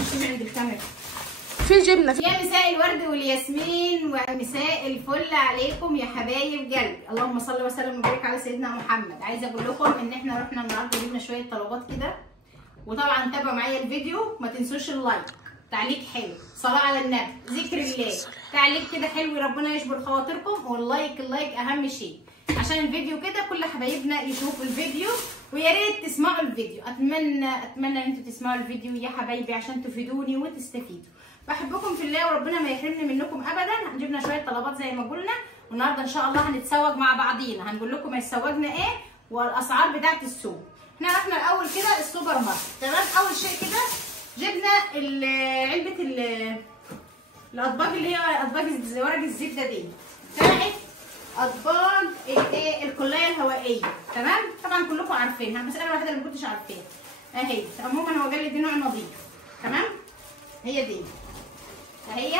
مش تيجي عند الكاميرا. في جبنه في. يا مساء الورد والياسمين ومساء الفل عليكم يا حبايب قلبي. اللهم صل وسلم وبارك على سيدنا محمد. عايزه اقول لكم ان احنا رحنا النهارده جبنا شويه طلبات كده، وطبعا تابعوا معايا الفيديو. ما تنسوش اللايك، تعليق حلو، صلاه على النبي، ذكر الله، تعليق كده حلو ربنا يجبر خواطركم، واللايك اللايك اهم شيء عشان الفيديو كده كل حبايبنا يشوفوا الفيديو، ويا ريت تسمعوا الفيديو. اتمنى ان انتوا تسمعوا الفيديو يا حبايبي عشان تفيدوني وتستفيدوا. بحبكم في الله وربنا ما يحرمني منكم ابدا. جبنا شويه طلبات زي ما قلنا، والنهارده ان شاء الله هنتسوق مع بعضينا، هنقول لكم اتسوقنا ايه والاسعار بتاعه السوق. احنا رحنا الاول كده السوبر ماركت، تمام. اول شيء كده جبنا علبه الاطباق اللي هي اطباق ورق الزبده دي بتاعت اطباق الكلايه الهوائيه، تمام. طبعا كلكم عارفينها بس انا الوحيده اللي ما كنتش عارفاها اهي. عموما هو قال لي دي نوع نظيف، تمام. هي دي اهي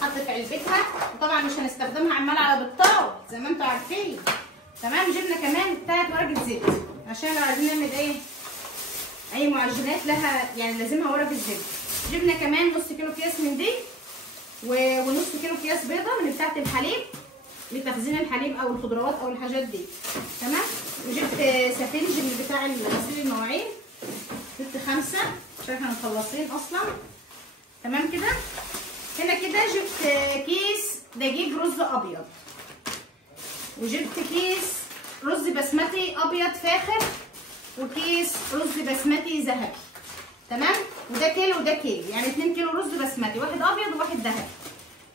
حط في علبتها، وطبعا مش هنستخدمها عمال على بطال زي ما انتم عارفين، تمام. جبنا كمان 3 ورق زبده عشان لو عايزين نعمل اي معجنات لها يعني لازمها ورق الزبده. جبنا كمان نص كيلو اكياس من دي ونص كيلو اكياس بيضه من بتاعه الحليب لتخزين الحليب او الخضروات او الحاجات دي، تمام. وجبت سفنج اللي بتاع غسيل المواعين، جبت 5 عشان احنا مخلصين اصلا، تمام كده. هنا كده جبت كيس دقيق رز ابيض، وجبت كيس رز بسمتي ابيض فاخر، وكيس رز بسمتي ذهبي، تمام. وده كيلو وده كيلو، يعني 2 كيلو رز بسمتي، واحد ابيض وواحد ذهبي.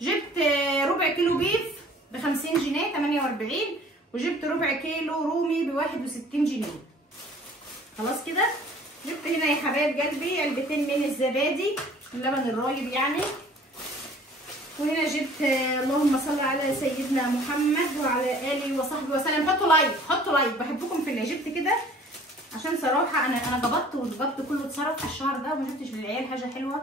جبت ربع كيلو بيف ب 50 جنيه 48، وجبت ربع كيلو رومي ب 61 جنيه. خلاص كده. جبت هنا يا حبايب قلبي علبتين من الزبادي اللبن الرايب يعني. وهنا جبت اللهم صل على سيدنا محمد وعلى اله وصحبه وسلم. حطوا لايك، حطوا لايك، بحبكم في الله. جبت كده عشان صراحه انا جبطت وجبطت كله اتصرف في الشهر ده، وما جبتش للعيال حاجه حلوه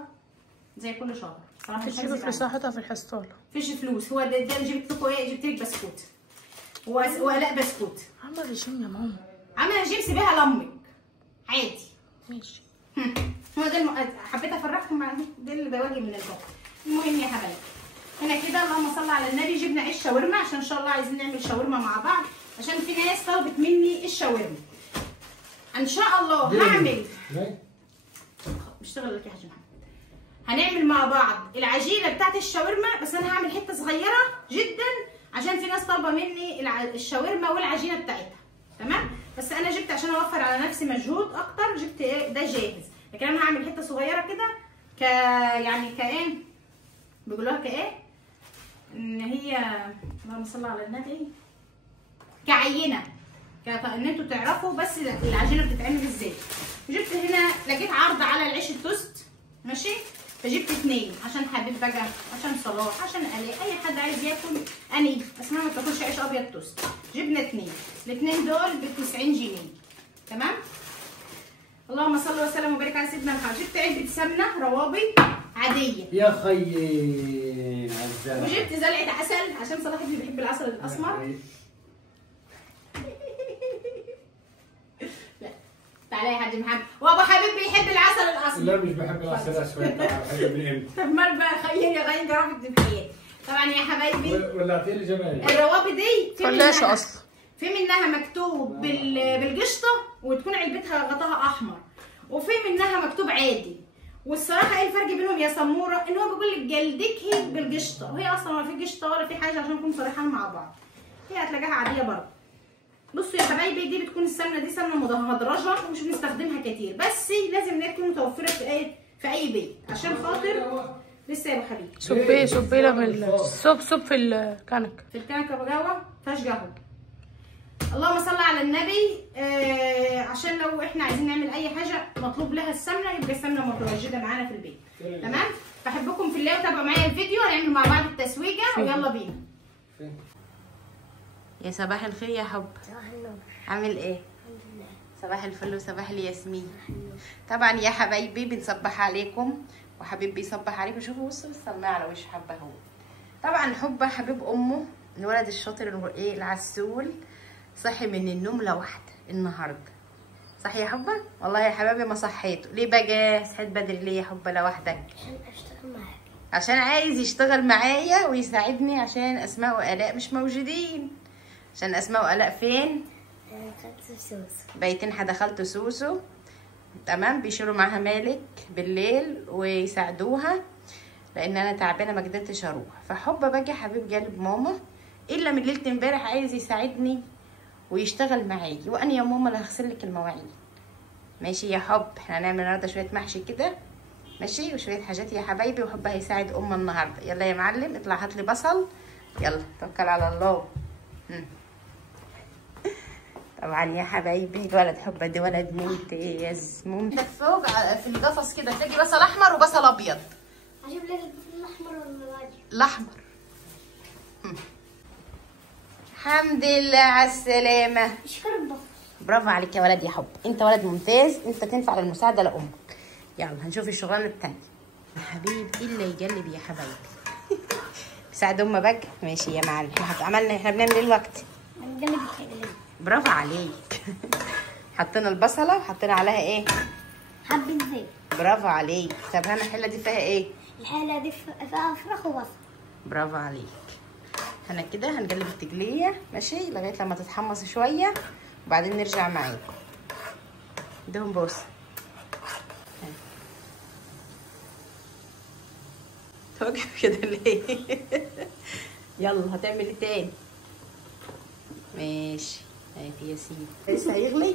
زي كل شهر صراحه. مفيش فلوس حطها في الحصاله، مفيش فلوس. هو ده اللي جبت لكم ايه؟ جبت لك بسكوت ولا بسكوت. عمل رجيم يا ماما، عمل رجيم سيبيها لامك عادي، ماشي. هو ده حبيت افرحكم مع ده اللي بواجي من البطن. المهم يا حبايبي هنا كده اللهم صل على النبي جبنا عيش شاورما عشان ان شاء الله عايزين نعمل شاورما مع بعض، عشان في ناس طلبت مني الشاورما. ان شاء الله هعمل بشتغل لك يا حاج محمد. هنعمل مع بعض العجينه بتاعت الشاورما، بس انا هعمل حته صغيره جدا عشان في ناس طالبه مني الشاورما والعجينه بتاعتها، تمام. بس انا جبت عشان اوفر على نفسي مجهود اكتر، جبت ده جاهز، لكن انا هعمل حته صغيره كده يعني كايه بيقولوها كايه، ان هي اللهم صل على النبي كعينه، ان انتوا تعرفوا بس العجينه بتتعمل ازاي. جبت هنا لقيت عرض على العيش التوست، ماشي، فجبت 2 عشان حبيب بقى، عشان صلاح، عشان اي حد عايز ياكل اني، بس ما تاكلش عيش ابيض توست. جبنا 2، الاثنين دول ب 90 جنيه، تمام. اللهم صل وسلم وبارك على سيدنا محمد. جبت علبه سمنه روابي عاديه يا خيي عزام، وجبت زلعه عسل عشان صلاح ابني بيحب العسل الاسمر. لا تعالى يا حاج محمد، وابو حبيب بيحب العسل الاسمر. لا مش بحب العسل الاسود، بحب الهند. طب مال بقى خير يا غاين جرافه الدبليات. طبعا يا حبايبي ولا في الجمال الروابي دي فلاش اصلا في منها مكتوب بالقشطه وتكون علبتها غطاها احمر، وفي منها مكتوب عادي. والصراحه ايه الفرق بينهم يا سموره؟ ان هو بيقول لك جلدكي بالقشطه، وهي اصلا ما في قشطه ولا في حاجه عشان نكون صريحين مع بعض، هي هتلاقيها عاديه برضه. بصوا يا حبايبي دي بتكون السمنه دي سمنه مدرجه ومش بنستخدمها كتير، بس لازم ان هي تكون متوفره في اي بيت عشان خاطر لسه يا ابو حبيبي صبي لها الصب في الكنكه، في الكنكه بقهوه فيهاش قهوه. اللهم صل على النبي. عشان لو احنا عايزين نعمل اي حاجه مطلوب لها السمنه، يبقى السمنه متواجده معانا في البيت، تمام. بحبكم في الله وتابعوا معايا الفيديو، هنعمل مع بعض التسويجه ويلا بينا. يا صباح الخير يا حب، عامل ايه؟ الحمد لله. صباح الفل وصباح الياسمين. طبعا يا حبايبي بنصبح عليكم وحبيب بيصبح عليكم. شوفوا بصوا السماعه على وش حبه اهو. طبعا حبه حبيب امه الولد الشاطر العسول صحي من النوم لوحده النهارده، صح يا حبه؟ والله يا حبايبي ما صحيته. ليه بقى صحيت بدري ليه يا حبه لوحدك؟ عشان اشتغل معاك. عشان عايز يشتغل معايا ويساعدني، عشان اسماء وآلاء مش موجودين. عشان اسماء وآلاء فين؟ خدت سوسو. بايتين حدا خالته سوسو، تمام، بيشيلوا معاها مالك بالليل ويساعدوها، لان انا تعبانه ما قدرتش اروح. فحب باجي حبيب قلب ماما الا من ليله امبارح عايز يساعدني ويشتغل معايا، وانا يا ماما اللي هغسل لك المواعين. ماشي يا حب؟ احنا هنعمل النهارده شويه محشي كده، ماشي، وشويه حاجات يا حبايبي، وحب هيساعد امه النهارده. يلا يا معلم اطلع هات لي بصل، يلا توكل على الله. طبعا يا حبايبي ولد حبه دي ولد ممتاز ممتاز. فوق في القفص كده تلاقي بصل احمر وبصل ابيض. اجيب لك البصل الاحمر ولا الابيض؟ الاحمر. الحمد لله على السلامه. اشكر البصل. برافو عليك يا ولد يا حب، انت ولد ممتاز، انت تنفع للمساعده لامك. يلا هنشوف الشغلانه التانيه يا حبيبي. ايه اللي يجلب يا حبايبي؟ بساعد امه بقى. ماشي يا معلم. احنا بنعمل ايه الوقت؟ هنقلب الحلقة. برافو عليك. حطينا البصله وحطينا عليها ايه؟ حبة زيت. برافو عليك. طب هنا الحله دي فيها ايه؟ الحلقة دي فيها فراخ وبصل. برافو عليك. احنا كده هنقلب التقليه ماشي لغايه لما تتحمص شويه، وبعدين نرجع معاكم. اديهم بوسه. توقف كده ليه؟ يلا هتعمل ايه تاني؟ ماشي هاتي يا سيدي. لسه هيغلي.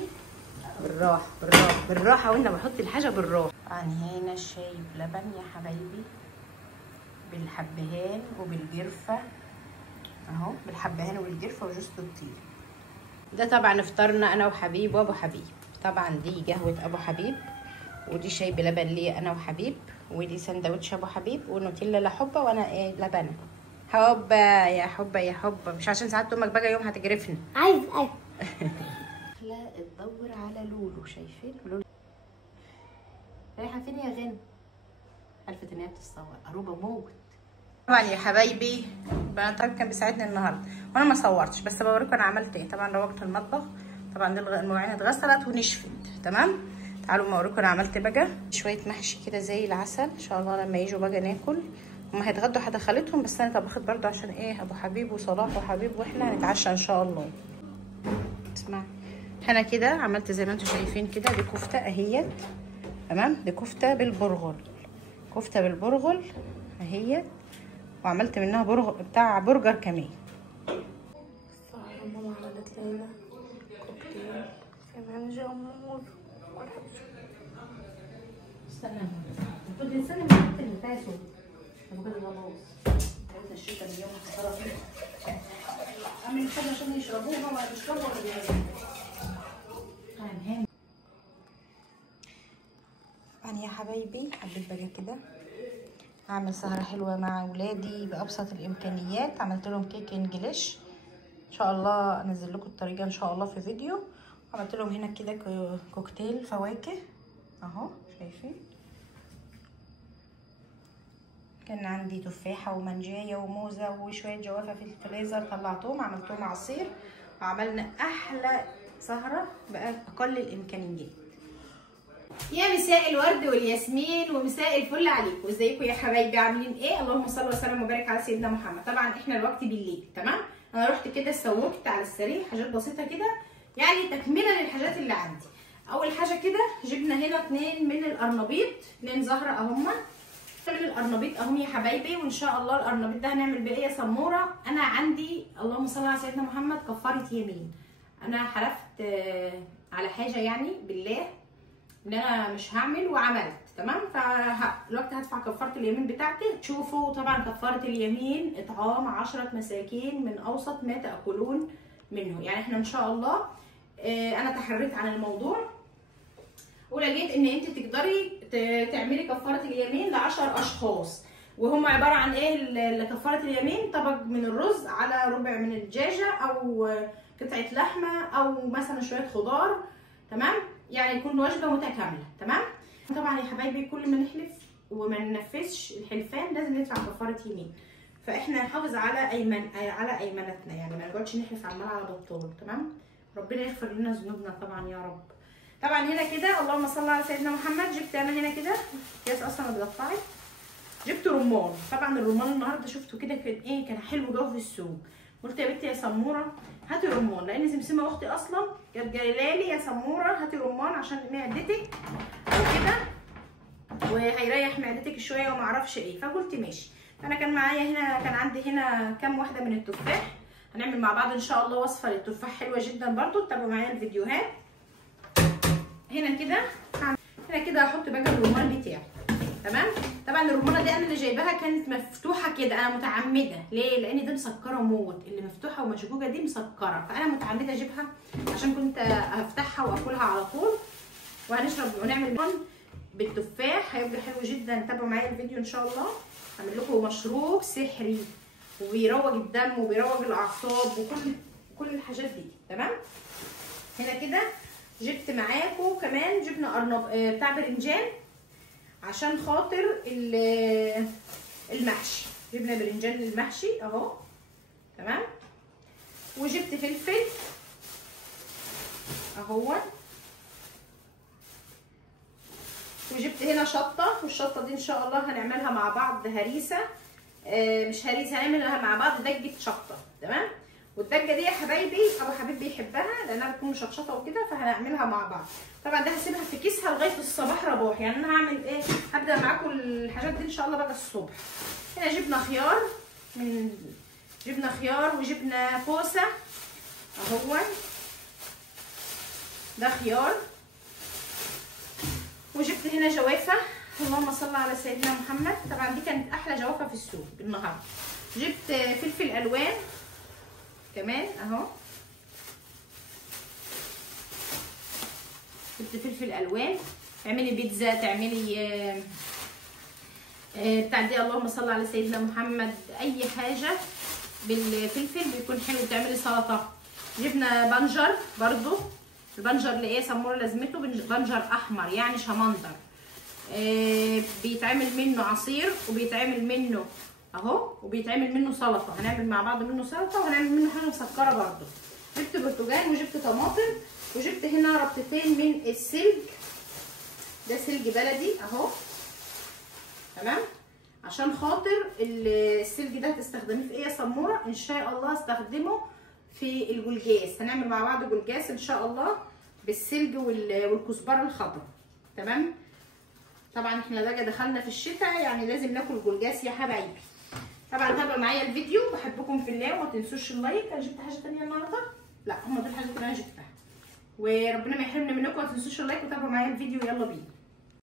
بالراحه بالراحه بالراحه، وانا بحط الحاجه بالراحه. طبعا هنا الشاي بلبن يا حبايبي، بالحبهان وبالقرفه اهو، بالحبهان والقرفه وجوز الطيب. ده طبعا افطرنا انا وحبيب وابو حبيب. طبعا دي قهوه ابو حبيب، ودي شاي بلبن ليا انا وحبيب، ودي سندوتش ابو حبيب، ونوتيلا لحبه، وانا ايه لبن. حبه يا حبه يا حبه، مش عشان ساعات امك بقى يوم هتجرفني. عايز لا تدور على لولو. شايفين لولو رايحه فين يا غن؟ عرفت ان هي بتتصور قروبه موت. طبعا يا حبايبي بقى طيب كان بيساعدني النهارده وانا ما صورتش، بس بوريكم انا عملت ايه. طبعا روقت المطبخ، طبعا دي المواعين اتغسلت ونشفت تمام. تعالوا ما اوريكم انا عملت بقى شويه محشي كده زي العسل ان شاء الله لما يجوا بقى ناكل. هما هيتغدوا هدخلتهم، بس انا طبخت برضو عشان ايه ابو حبيب وصلاح وحبيب، واحنا هنتعشى ان شاء الله. اسمع، انا كده عملت زي ما انتم شايفين كده. دي كفته اهيت تمام، دي كفته بالبرغل، كفته بالبرغل اهيت، وعملت منها بتاع برجر كمان. ماما عملت لنا كوكتيل في مانجا وموز. استنى كنت لسه من اللي فاتوا كده خلاص. عايزه الشتا اليوم هتخرب فيه. اعمل كده عشان يشربوها ولا بيشربوا ولا بيعملوا. يعني يا حبايبي حبيت بقى كده اعمل سهره حلوه مع اولادي بابسط الامكانيات. عملت لهم كيك انجليش ان شاء الله، انزل لكم الطريقه ان شاء الله في فيديو. عملت لهم هنا كده كوكتيل فواكه اهو شايفين. كان عندي تفاحه ومانجايه وموزه وشويه جوافه في الفريزر، طلعتهم عملتهم عصير، وعملنا احلى سهره باقل الامكانيات. يا مساء الورد والياسمين ومساء الفل عليكم. ازيكم يا حبايبي عاملين ايه؟ اللهم صل وسلم وبارك على سيدنا محمد. طبعا احنا الوقت بالليل تمام. انا رحت كده سوقت على السريع حاجات بسيطه كده، يعني تكمله للحاجات اللي عندي. اول حاجه كده جبنا هنا 2 من القرنبيط، 2 زهره اهم من القرنبيط اهم يا حبايبي. وان شاء الله القرنبيط ده هنعمل بيه ايه؟ سموره. انا عندي اللهم صل على سيدنا محمد كفاره يمين. انا حلفت على حاجه يعني بالله ان انا مش هعمل وعملت تمام. فالوقت هدفع كفاره اليمين بتاعتي. تشوفوا طبعا كفاره اليمين اطعام 10 مساكين من اوسط ما تاكلون منه. يعني احنا ان شاء الله انا تحريت عن الموضوع ولقيت ان انت تقدري تعملي كفاره اليمين ل10 اشخاص، وهم عباره عن ايه كفاره اليمين؟ طبق من الرز على ربع من الدجاجه او قطعه لحمه او مثلا شويه خضار تمام، يعني يكون وجبه متكامله تمام. طبعا يا حبايبي كل ما نحلف وما ننفذش الحلفان لازم ندفع كفاره يمين. فاحنا نحافظ على ايمانتنا، يعني ما نقعدش نحلف عمال على بطال تمام. ربنا يغفر لنا ذنوبنا طبعا يا رب. طبعا هنا كده اللهم صل على سيدنا محمد، جبت انا هنا كده اكياس اصلا اتقطعت، جبت رمان. طبعا الرمان النهارده شفته كده كان ايه، كان حلو جو في السوق. قلت يا بنتي يا سموره هاتي رمان، لان سمسمه اختي اصلا كانت جايه لي يا سموره هاتي رمان عشان معدتك وكده، وهيريح معدتك شويه وما اعرفش ايه. فقلت ماشي. انا كان معايا هنا، كان عندي هنا كام واحده من التفاح، هنعمل مع بعض ان شاء الله وصفه للتفاح حلوه جدا برضو، تتابعوا معايا الفيديوهات. هنا كده هحط بقى الرمان بتاعي. تمام. طبعا الرمانه دي انا اللي جايباها كانت مفتوحه كده، انا متعمده ليه؟ لان دي مسكره موت، اللي مفتوحه ومشجوجه دي مسكره، فانا متعمده اجيبها عشان كنت هفتحها واكلها على طول. وهنشرب ونعمل بالتفاح هيبقى حلو جدا. تابعوا معايا الفيديو ان شاء الله. هعمل لكم مشروب سحري وبيروج الدم وبيروج الاعصاب وكل الحاجات دي. تمام. هنا كده جبت معاكم كمان جبنه ارنب بتاع برنجان عشان خاطر المحشي، جبنا برنجان للمحشي اهو. تمام. وجبت فلفل اهو، وجبت هنا شطه، والشطه دي ان شاء الله هنعملها مع بعض هريسه، مش هريسه، هنعملها مع بعض دجه شطه. تمام. والدجه دي يا حبايبي ابو حبيب بيحبها لانها بتكون مشطشطه وكده، فهنعملها مع بعض. طبعا ده هسيبها في كيسها لغايه الصباح رباح، يعني انا هعمل ايه، هبدا معاكم الحاجات دي ان شاء الله بقى الصبح. هنا جبنا خيار، جبنا خيار وجبنا كوسه اهو، ده خيار. وجبت هنا جوافه، اللهم صل على سيدنا محمد. طبعا دي كانت احلى جوافه في السوق النهارده. جبت فلفل الوان كمان اهو، جبت فلفل الوان. تعملي بيتزا، تعملي بتاع دي اللهم صل على سيدنا محمد، اي حاجه بالفلفل بيكون حلو. تعملي سلطه. جبنا بنجر برضو، البنجر اللي ايه سموره لازمته بنجر احمر يعني شمندر، بيتعمل منه عصير وبيتعمل منه اهو، وبيتعمل منه سلطه. هنعمل مع بعض منه سلطه وهنعمل منه حاجه مسكره برضو. جبت برتقال وجبت طماطم، وجبت هنا ربطتين من السلج، ده سلج بلدي اهو. تمام. عشان خاطر السلج ده هتستخدميه في ايه يا سموره؟ ان شاء الله هستخدمه في الجلجاس، هنعمل مع بعض جلجاس ان شاء الله بالسلج والكزبره الخضراء. تمام. طبعا احنا بقى دخلنا في الشتاء يعني لازم ناكل جلجاس يا حبايبي. طبعا تابعوا معايا الفيديو، بحبكم في الله وما تنسوش اللايك. انا جبت حاجه ثانيه النهارده؟ لا، هم دول الحاجات اللي انا جبتها، وربنا ما يحرمنا منكم. ما تنسوش اللايك وتابعوا معايا الفيديو. يلا بينا.